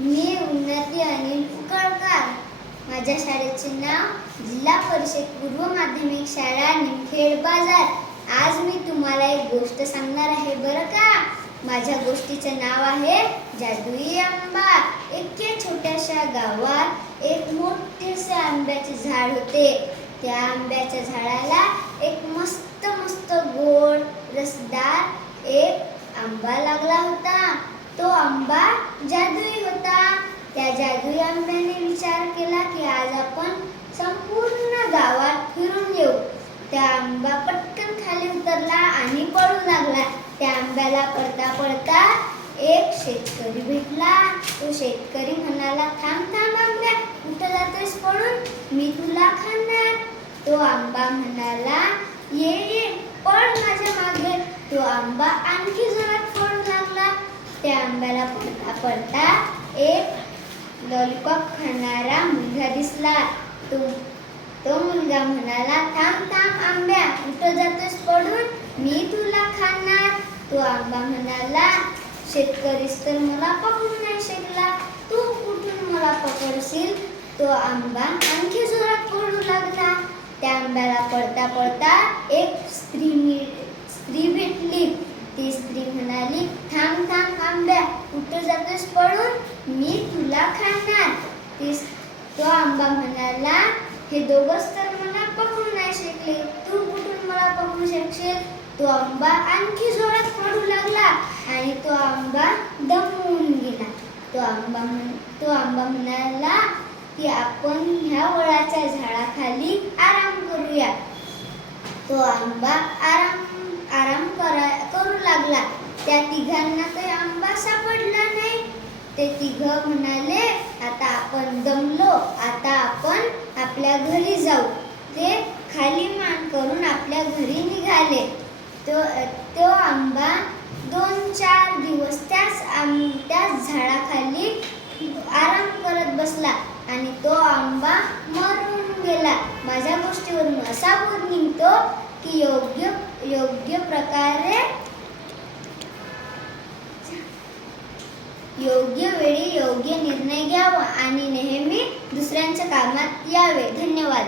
मी उन्नती अनिल पुकळकर. माझ्या शाळेचे नाव जिल्हा परिषद पूर्व माध्यमिक शाळा निमखेड बाजार. आज मी तुम्हाला एक गोष्ट सांगणार आहे बरं का. माझ्या गोष्टीचे नाव आहे जादुई आंबा. एके छोट्याशा गावात एक मोठेसे आंब्याचे झाड होते. त्या आंब्याच्या झाडाला एक मस्त मस्त गोड रसदार एक आंबा लागला होता. तो आंबा जादुई होता. त्या जादुई आंब्याने विचार केला की आज आपण संपूर्ण गावात फिरून येऊ. त्या आंबा पटकन खाली उतरला आणि पळू लागला. त्या आंब्याला पळता पळता एक शेतकरी भेटला. तो शेतकरी म्हणाला, थांब थांब आंब्या, कुठं जातोयस पळून, मी तुला खाणार. तो आंबा म्हणाला, ये ये पळ माझ्या मागे. तो आंबा आणखी जोरात पळू लागला. त्या आंब्याला पळता पळता एक लॉलीपॉप खाणारा मुलगा दिसला. तो मुलगा म्हणाला, थांब थांब आंब्या, कुठं जातोस पळून, मी तुला खाणार. तो आंबा म्हणाला, शेतकरीच तर मला पकडू नाही शकला, तू कुठून मला पकडशील. तो आंबा आणखी जोरात पळू लागला. त्या आंब्याला पळता पळता एक स्त्री भेटली. ती स्त्री म्हणाली, थांब थांब आंब्या, कुठं जातोस पळून, मी तुला खाणार. तो आंबा म्हणाला, हे दोघंच तर मला पकडू नाही शकले, तू कुठून मला पकडू शकशील. तो आंबा आणखी जोरात पळू लागला आणि तो आंबा दमून गेला. तो आंबा म्हणाला की आपण ह्या वडाच्या झाडाखाली आराम करूया. तो आंबा आराम करू लागला. त्या तिघांना काही आंबा सापडला नाही. ते तिघं म्हणाले, आता आपण दमलो, आता आपण आपल्या घरी जाऊ. ते खाली मान करून आपल्या घरी निघाले. तो आंबा 2-4 दिवस त्याच झाडाखाली आराम करत बसला आणि तो आंबा मरून गेला. माझ्या गोष्टीवरून असा बोध निघतो की योग्य वेळी योग्य निर्णय घ्यावा आणि नेहमी दुसऱ्यांच्या कामात यावे. धन्यवाद.